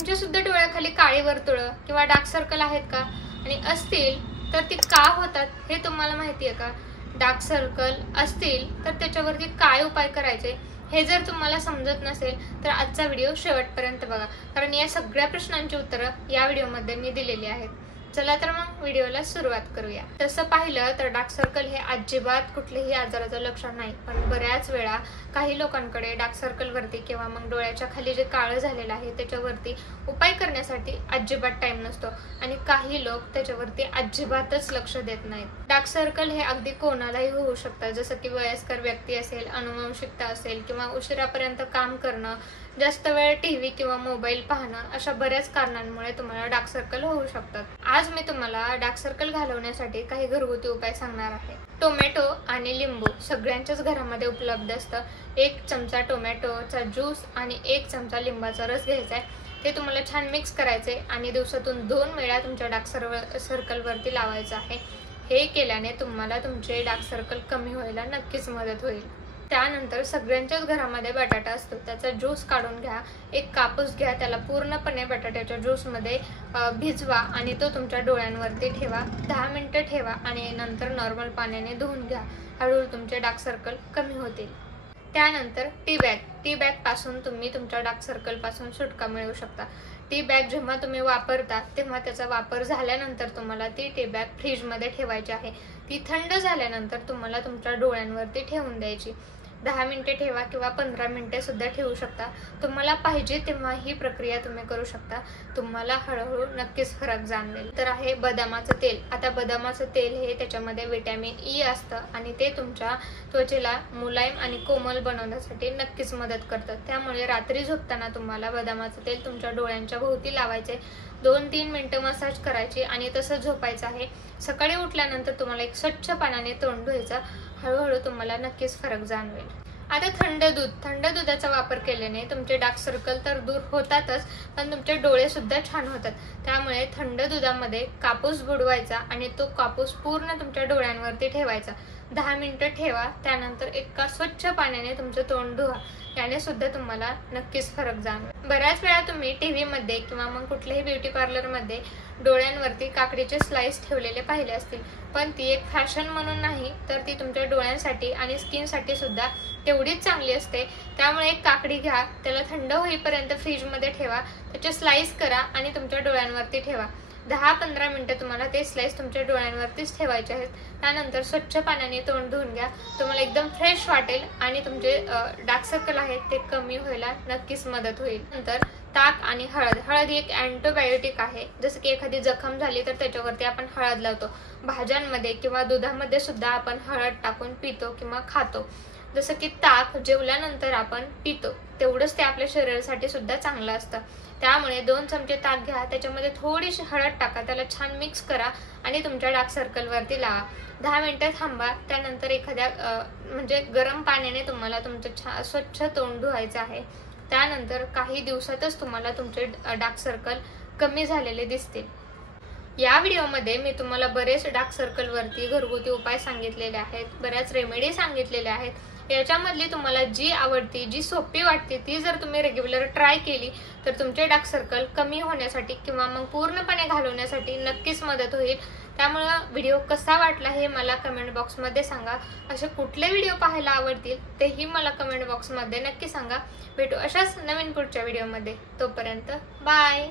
तुमच्या सुद्धा डोळ्याखाली काळी वर्तुळ किंवा डार्क सर्कल आहेत का? आणि असतील तर ती का होतात हे तुम्हाला माहिती आहे का? डार्क सर्कल असतील तर त्याच्यावरती काय उपाय करायचे हे जर तुम्हाला समजत नसेल तर आजचा व्हिडिओ शेवटपर्यंत बघा, कारण या सगळ्या प्रश्नांची उत्तरं या व्हिडिओमध्ये मी दिलेली आहेत. चला तर मग व्हिडिओला सुरुवात करूया. तसं पाहिलं तर डार्क सर्कल हे अजिबात कुठलेही आजाराचं लक्षण नाही, पण बऱ्याच वेळा काही लोकांकडे डार्क सर्कल वरती किंवा मग डोळ्याच्या खाली जे काळं झालेलं आहे त्याच्यावरती उपाय करण्यासाठी अजिबात टाइम नसतो आणि काही लोक त्याच्यावरती अजिबातच लक्ष देत नाहीत. डार्क सर्कल हे अगदी कोणालाही होऊ शकतं, जसं की वयस्कर व्यक्ती असेल, अनुवंशिकता असेल किंवा उशिरापर्यंत काम करणं, जास्त वेळ टीव्ही किंवा मोबाईल पाहणं, अशा बऱ्याच कारणांमुळे तुम्हाला डार्क सर्कल होऊ शकतात. आज मी तुम्हाला डार्क सर्कल घालवण्यासाठी काही घरगुती उपाय सांगणार आहे. टोमॅटो आणि लिंबू सगळ्यांच्याच घरामध्ये उपलब्ध असतं. 1 चमचा टोमॅटोचा ज्यूस आणि 1 चमचा लिंबाचा रस घ्यायचा आहे. ते तुम्हाला छान मिक्स करायचे आणि दिवसातून 2 वेळा तुमच्या डार्क सर्कलवरती लावायचं आहे. हे केल्याने तुम्हाला तुमचे डार्क सर्कल कमी व्हायला नक्कीच मदत होईल. त्यानंतर सगळ्यांच्याच घरामध्ये बटाटा असतो, त्याचा ज्यूस काढून घ्या. 1 कापूस घ्या, त्याला पूर्णपणे बटाट्याच्या ज्यूसमध्ये भिजवा आणि तो तुमच्या डोळ्यांवरती ठेवा. 10 मिनिटं ठेवा आणि नंतर नॉर्मल पाण्याने धुवून घ्या. हळूहळू तुमचे डार्क सर्कल कमी होतील. त्यानंतर टी बॅग पासून तुम्ही तुमच्या डार्क सर्कल पासून सुटका मिळवू शकता. टी बॅग जेव्हा तुम्ही वापरता तेव्हा त्याचा वापर झाल्यानंतर तुम्हाला ती टी बॅग फ्रीजमध्ये ठेवायची आहे. ती थंड झाल्यानंतर तुम्हाला तुमच्या डोळ्यांवरती ठेवून द्यायची. 10 मिनिटे ठेवा किंवा 15 मिनिटे सुद्धा ठेवू शकता. तुम्हाला पाहिजे तेव्हा ही प्रक्रिया तुम्ही करू शकता. तुम्हाला हळूहळू नक्कीच फरक जाणवेल. तर आहे बदामाचं तेल. आता बदामाचं तेल हे त्याच्यामध्ये व्हिटॅमिन ई असतं आणि ते तुमच्या त्वचेला मुलायम आणि कोमल बनवण्यासाठी नक्कीच मदत करतं. त्यामुळे रात्री झोपताना तुम्हाला बदामाचं तेल तुमच्या डोळ्यांच्या भोवती लावायचे. 2-3 मिनिटं मसाज करायची आणि तसं झोपायचं आहे. सकाळी उठल्यानंतर तुम्हाला एक स्वच्छ पाण्याने तोंड धुवायचं. हळूहळू तुम्हाला नक्कीच फरक जाणवेल. आता थंड दुधाचा वापर केल्याने तुमचे डार्क सर्कल तर दूर होतातच, पण तुमचे डोळे सुद्धा छान होतात. त्यामुळे थंड दुधामध्ये कापूस बुडवायचा आणि तो कापूस पूर्ण तुमच्या डोळ्यांवरती ठेवायचा. 10 मिनिटं ठेवा. त्यानंतर एका स्वच्छ पाण्याने तुमचं तोंड धुवा. याने सुद्धा तुम्हाला नक्कीच फरक जाणवेल. बऱ्याच वेळा तुम्ही टीव्ही मध्ये किंवा मग कुठल्याही ब्युटी पार्लर मध्ये डोळ्यांवरती काकडीचे स्लाइस ठेवलेले पाहिले असतील, पण ती एक फॅशन म्हणून नाही तर ती तुमच्या डोळ्यांसाठी आणि स्किनसाठी सुद्धा तेवढीच चांगली असते. त्यामुळे एक काकडी घ्या, त्याला थंड होईपर्यंत फ्रीजमध्ये ठेवा, त्याचे स्लाइस करा आणि तुमच्या डोळ्यांवरती ठेवा. 10-15 मिनिटं तुम्हाला ते स्लाइस तुमच्या डोळ्यांवरतीच ठेवायचे आहेत. त्यानंतर स्वच्छ पाण्याने तोंड धुवून घ्या. तुम्हाला एकदम फ्रेश वाटेल आणि तुमचे डार्क सर्कल आहेत ते कमी व्हायला नक्कीच मदत होईल. नंतर ताक आणि हळद ही एक अँटीबायोटिक आहे. जसं की एखादी जखम झाली तर त्याच्यावरती आपण हळद लावतो. भाज्यांमध्ये किंवा दुधामध्ये सुद्धा आपण हळद टाकून पितो किंवा खातो. जसं की ताक जेवल्यानंतर आपण पितो, तेवढंच ते आपल्या शरीरासाठी सुद्धा चांगलं असतं. त्यामुळे 2 चमचे ताक घ्या, त्याच्यामध्ये थोडीशी हळद टाका, त्याला छान मिक्स करा आणि तुमच्या डार्क सर्कलवरती लावा. 10 मिनिटं थांबा. त्यानंतर एखाद्या म्हणजे गरम पाण्याने तुम्हाला तुमचं स्वच्छ तोंड धुवायचं आहे. त्यानंतर काही दिवसातच तुम्हाला तुमचे डार्क सर्कल कमी झालेले दिसतील. या व्हिडिओमध्ये मी तुम्हाला बरेच डार्क सर्कलवरती घरगुती उपाय सांगितलेले आहेत, बऱ्याच रेमेडी सांगितलेल्या आहेत. याच्यामधली तुम्हाला जी आवडती, जी सोपी वाटते ती जर तुम्ही रेग्युलर ट्राय केली तर तुमचे डार्क सर्कल कमी होण्यासाठी किंवा मग पूर्णपणे घालवण्यासाठी नक्कीच मदत होईल. त्यामुळं व्हिडिओ कसा वाटला हे मला कमेंट बॉक्समध्ये सांगा. असे कुठले व्हिडिओ पाहायला आवडतील तेही मला कमेंट बॉक्समध्ये नक्की सांगा. भेटू अशाच नवीन पुढच्या व्हिडिओमध्ये. तोपर्यंत बाय.